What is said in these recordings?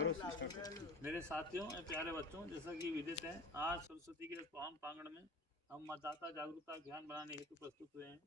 मेरे साथियों और प्यारे बच्चों, जैसा कि विदित है, आज सरस्वती के इस पावन प्रांगण में हम मतदाता जागरूकता अभियान बनाने हेतु प्रस्तुत हुए हैं।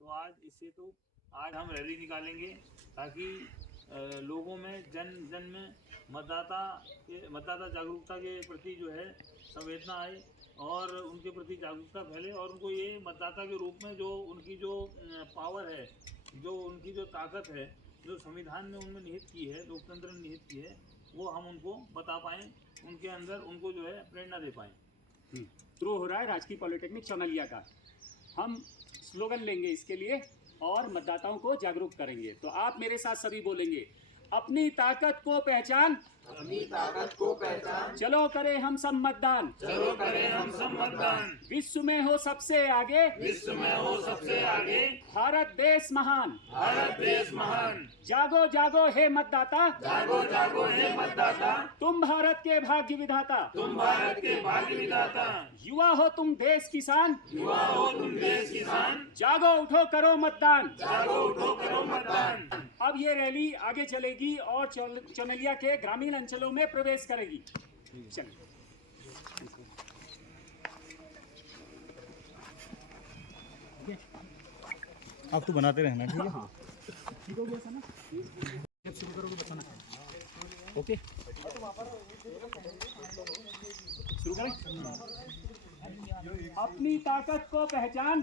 तो आज हम रैली निकालेंगे ताकि लोगों में जन में मतदाता जागरूकता के प्रति जो है संवेदना आए और उनके प्रति जागरूकता फैले और उनको ये मतदाता के रूप में जो उनकी जो पावर है, जो उनकी जो ताकत है, जो संविधान में उनमें निहित की है, लोकतंत्र में निहित की है, वो हम उनको बता पाएँ, उनके अंदर उनको जो है प्रेरणा दे पाएँ। शुरू हो रहा है राजकीय पॉलिटेक्निक चौनलिया का। हम स्लोगन लेंगे इसके लिए और मतदाताओं को जागरूक करेंगे। तो आप मेरे साथ सभी बोलेंगे, अपनी ताकत को पहचान, अपनी ताकत को पहचान, चलो करें हम सब मतदान, चलो करें हम सब मतदान, विश्व में हो सबसे आगे, विश्व में हो सबसे आगे, भारत देश महान, भारत देश महान, जागो जागो हे मतदाता, जागो जागो हे मतदाता, तुम भारत के भाग्य विधाता, तुम भारत के भाग्य विधाता, युवा हो तुम देश किसान, युवा हो तुम देश किसान, जागो उठो करो मतदान। जागो उठो करो मतदान। अब ये रैली आगे चलेगी और चौनलिया के ग्रामीण अंचलों में प्रवेश करेगी। चलिए। आप तो बनाते रहना, ठीक है? हाँ, ठीक हो गया सर ना? जब शुरू करोगे बताना। ओके, शुरू करें। अपनी ताकत को पहचान,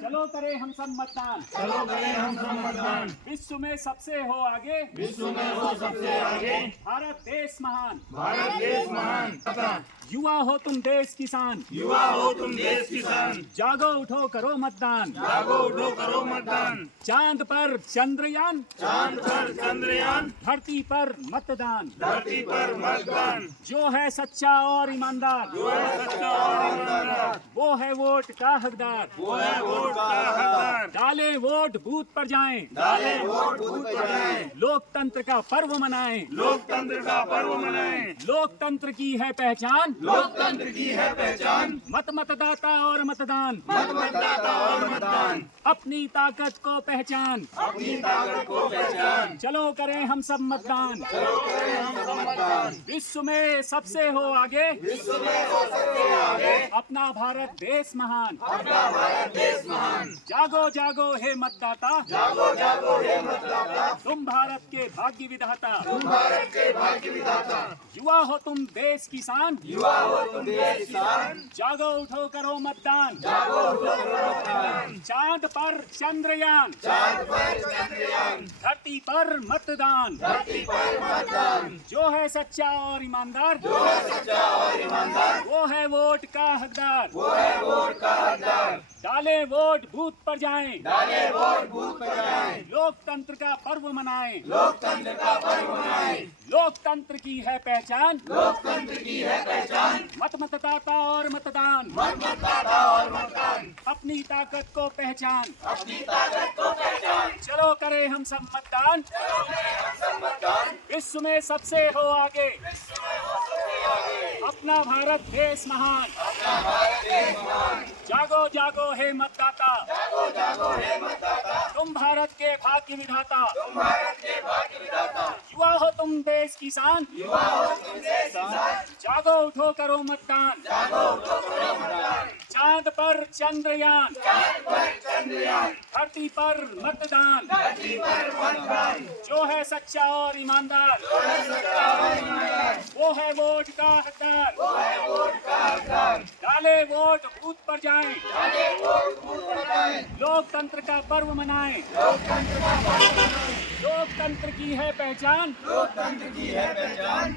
चलो करें हम सब मतदान, चलो करें हम सब मतदान, विश्व में सबसे हो आगे, विश्व में हो सबसे आगे, भारत देश महान, भारत देश महान, युवा हो तुम देश किसान, युवा हो तुम देश किसान, जागो उठो करो मतदान, जागो उठो करो मतदान, चांद पर चंद्रयान, चांद पर चंद्रयान, धरती पर मतदान, धरती पर मतदान, जो है सच्चा और ईमानदार, जो है सच्चा और ईमानदार, वो है वोट का हकदार, वो है वोट का हकदार, डालें वोट बूथ पर जाएं, डालें वोट बूथ पर जाएं, लोकतंत्र का पर्व मनाएं, लोकतंत्र का पर्व मनाएं, लोकतंत्र की है पहचान, लोकतंत्र की है पहचान, मतदाता और मतदान, मतदाता और मतदान, अपनी ताकत को पहचान, अपनी ताकत को पहचान, चलो करें हम सब मतदान, चलो करें हम सब मतदान, विश्व में सबसे हो आगे, विश्व में हो सबसे आगे, अपना भारत देश महान, अपना भारत देश महान, जागो जागो हे मतदाता, जागो जागो हे मतदाता, तुम भारत के भाग्य विधाता, तुम भारत के भाग्य विधाता, युवा हो तुम देश किसान, युवा हो तुम देश किसान, जागो उठो करो मतदान, जागो उठो करो मतदान, चांद पर चंद्रयान, चांद पर चंद्रयान, धरती पर मतदान, धरती पर मतदान, जो है सच्चा और ईमानदार, जो है सच्चा और ईमानदार, वो है वोट का हकदार, वो है वोट का हकदार, डालें वोट बूथ पर जाएं, डालें वोट बूथ पर जाएं, लोकतंत्र का पर्व मनाएं, लोकतंत्र का पर्व मनाएं, लोकतंत्र की है पहचान, लोकतंत्र की है पहचान, मतदाता और मतदान, मतदाता और मतदान, अपनी ताकत को पहचान, अपनी ताकत को पहचान, चलो करें हम सब मतदान, चलो करें हम सब मतदान, विश्व में सबसे हो आगे, विश्व में हो सबसे आगे, अपना भारत देश महान, अपना भारत देश महान, जागो जागो हे मतदाता, जागो जागो हे मतदाता, तुम भारत के भाग्य विधाता, तुम भारत के भाग्य विधाता, युवा हो तुम देश किसान, युवा हो तुम देश किसान, जागो उठो करो मतदान, जागो उठो करो मतदान, चांद पर चंद्रयान, चांद पर चंद्रयान, धरती पर मतदान, धरती पर मतदान, जो है सच्चा और ईमानदार, जो है सच्चा और ईमानदार, वो है वोट का हकदार, वो है वोट का हकदार, डाले वोट बूथ पर जाएं, डालें वोट बूथ पर जाएं, लोकतंत्र का पर्व मनाएं, लोकतंत्र का पर्व मनाएं, लोकतंत्र की है पहचान, लोकतंत्र की है पहचान,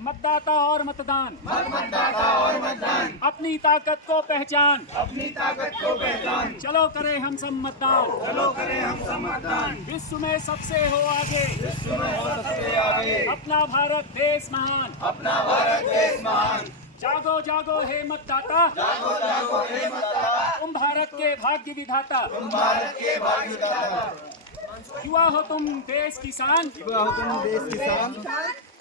मतदाता और मतदान, मतदाता और मतदान, अपनी ताकत को पहचान, अपनी ताकत को पहचान, चलो करें हम सब मतदान, चलो करें हम सब मतदान, विश्व में सबसे हो आगे, विश्व में हो सबसे आगे, अपना भारत देश महान, अपना भारत देश महान, जागो जागो हे मतदाता, जागो जागो हे मतदाता, तुम भारत के भाग्य विधाता, तुम भारत के भाग्य विधाता, युवा हो तुम देश किसान, युवा हो तुम देश किसान,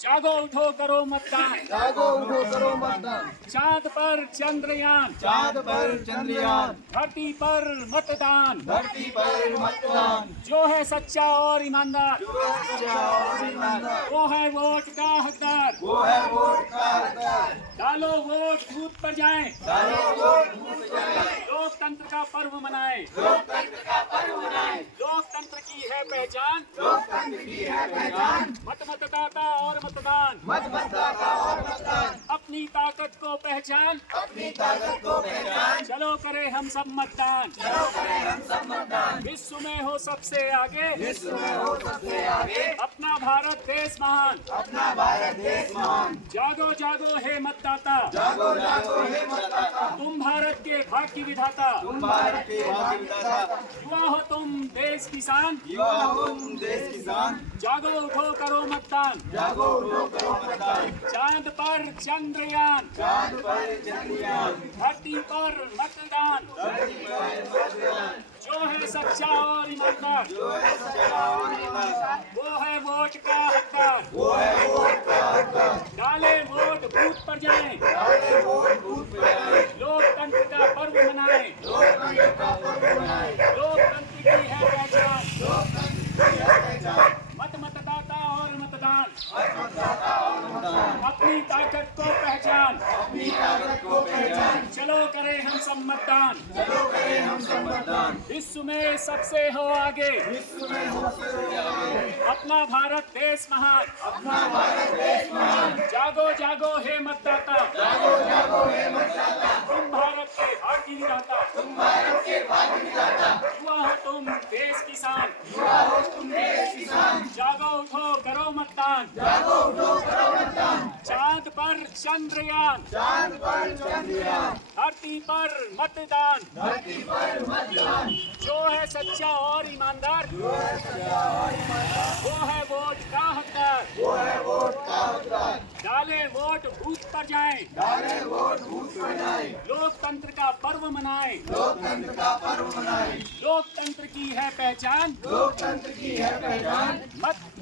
जागो उठो करो मतदान, जागो उठो करो मतदान, चांद पर चंद्रयान, चांद पर चंद्रयान, धरती पर मतदान, धरती पर मतदान, जो है सच्चा और ईमानदार सच्चा और ईमानदार, वो है वोट का हकदार। वो है वोट का हकदार। डालो वोट बूथ पर जाएं, डालो वोट बूथ पर जाएं, लोकतंत्र का पर्व मनाएं, लोकतंत्र का पर्व मनाएं, लोकतंत्र की है पहचान, लोकतंत्र की है पहचान, मतदाता और मतदान, मतदाता और मतदान, अपनी ताकत को पहचान, अपनी ताकत को पहचान, चलो करें हम सब मतदान, चलो करें हम सब मतदान, विश्व में हो सबसे आगे, विश्व में हो सबसे आगे, अपना भारत देश महान, अपना भारत देश महान, जागो जागो हे मतदाता, जागो जागो हे मतदाता, तुम भारत के भाग्य विधाता, तुम भारत के भाग्य विधाता, युवा हो तुम देश किसान, युवा हो तुम देश किसान, जागो उठो करो मतदान, जागो उठो करो मतदान, चांद पर चंद्रयान, चांद पर चंद्रयान, धरती पर मतदान, धरती पर मतदान, जो है सच्चा और ईमानदार जो है सच्चा और ईमानदार, वो है वोट का हकदार। वो है वोट का हकदार। डाले वोट बूथ पर जाएं, डाले वोट बूथ पर जाएं, लोकतंत्र का पर्व मनाएं, लोकतंत्र का पर्व मनाएं, लोकतंत्र की है पहचान, लोकतंत्र की है पहचान, मतदाता और मतदान, मतदाता और मतदान, अपनी ताकत को पहचान, अपनी ताकत को पहचान, चलो करें हम सब मतदान, चलो करें हम सब मतदान, विश्व में सबसे हो आगे, विश्व में हो सबसे आगे, अपना भारत देश महान, अपना भारत देश महान, जागो जागो हे मतदाता, जागो जागो हे मतदाता, तुम भारत के भाग्य विधाता, तुम भारत के भाग्य विधाता, युवा हो तुम देश किसान, युवा हो तुम देश किसान, जागो उठो करो मतदान, जागो उठो करो मतदान, चांद पर चंद्रयान, चांद पर चंद्रयान, धरती पर मतदान, धरती पर मतदान, जो है सच्चा और ईमानदार जो है सच्चा और ईमानदार, वो है वोट का हकदार। वो है वोट का हकदार। डाले वोट बूथ पर जाएं, डाले वोट बूथ पर जाएं, लोकतंत्र का पर्व मनाएं, लोकतंत्र का पर्व मनाएं, लोकतंत्र की है पहचान, लोकतंत्र की है पहचान,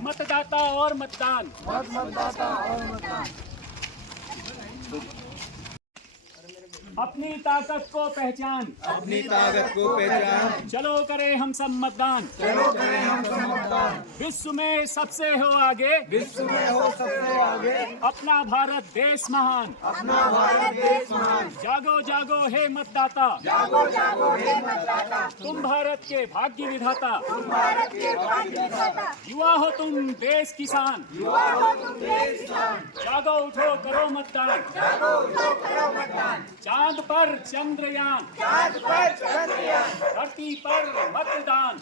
मतदाता और मतदान, मतदाता और मतदान, अपनी ताकत को पहचान, अपनी ताकत को पहचान, चलो करें हम सब मतदान, चलो करें हम सब मतदान, विश्व में सबसे हो आगे, विश्व में हो सबसे आगे, अपना भारत देश महान, अपना भारत देश महान, जागो जागो हे मतदाता, जागो जागो हे मतदाता, तुम भारत के भाग्य विधाता, तुम भारत के भाग्य विधाता, युवा हो तुम देश किसान, युवा हो तुम देश किसान, जागो उठो करो मतदान, जागो उठो करो मतदान, चांद पर चंद्रयान, चांद पर चंद्रयान, धरती पर मतदान,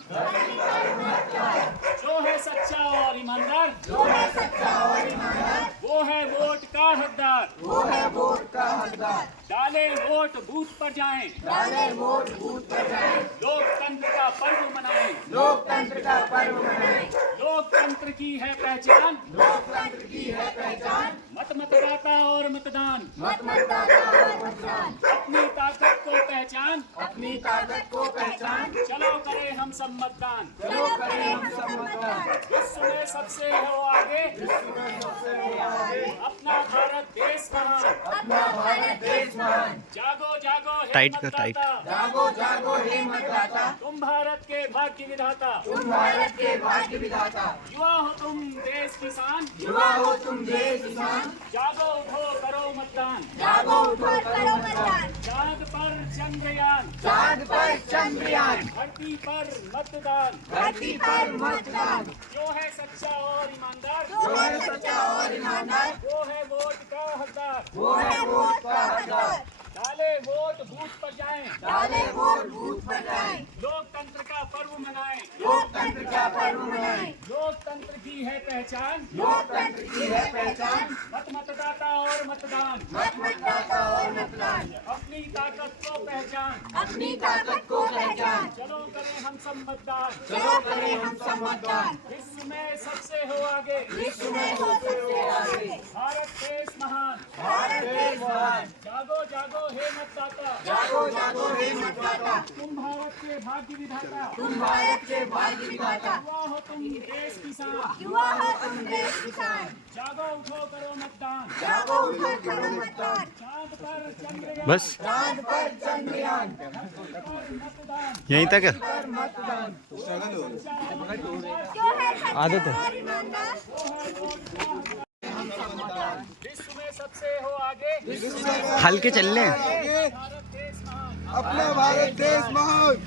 जो है सच्चा और ईमानदार जो है सच्चा और ईमानदार, वो है वोट का हकदार। वो है वोट का हकदार। डाले वोट बूथ पर जाएं, डाले वोट बूथ पर जाएं, लोकतंत्र का पर्व मनाएं, लोकतंत्र का पर्व मनाएं, लोकतंत्र की है पहचान, लोकतंत्र की है पहचान, मतदाता और मतदान, मतदाता और मतदान, अपनी ताकत को पहचान, अपनी ताकत को पहचान, चलो करें हम सब मतदान, चलो करें हम सब मतदान, विश्व में सबसे हो आगे, विश्व में सबसे आगे, अपना भारत देश महान, अपना भारत देश महान, जागो जागो हे टाइट कर, मतदाता, जागो जागो हे मतदाता, तुम भारत के भाग्य विधाता, तुम भारत के भाग्य विधाता, युवा हो तुम देश किसान, युवा हो तुम देश किसान, जागो उठो करो मतदान, जागो उठो करो मतदान, चांद पर चंद्रयान, चांद पर चंद्रयान, धरती पर मतदान, धरती पर मतदान, जो है सच्चा और ईमानदार जो है सच्चा और ईमानदार, वो है वोट का हकदार। वो है वोट का हकदार। डाले वोट बूथ पर जाएं, डाले वोट बूथ पर जाएं, लोकतंत्र का पर्व मनाएं, लोकतंत्र का पर्व मनाएं, लोकतंत्र की है पहचान, लोकतंत्र की है पहचान, मतदाता और मतदान, मतदाता और मतदान, अपनी ताकत को पहचान, अपनी ताकत को पहचान, चलो करें हम सब मतदान, चलो करें हम सब मतदान, विश्व में सबसे हो आगे, विश्व में हो सबसे आगे, भारत देश महान, भारत देश महान, जागो जागो हे मतदाता, जागो जागो हे मतदाता, तुम भारत के भाग्य विधाता, तुम भारत के भाग्य विधाता, युवा हो तुम देश किसान, युवा हो तुम देश किसान, जागो उठो करो मतदान, जागो उठो करो मतदान, चांद पर चंद्रयान, बस चांद पर चंद्रयान, मतदान, यहीं तक है। पर मतदान। जो है आदत है। सच्चा और ईमानदार, विश्व में सबसे हो आगे, हल्के चल ले। भारत देश महान। अपना भारत देश महान।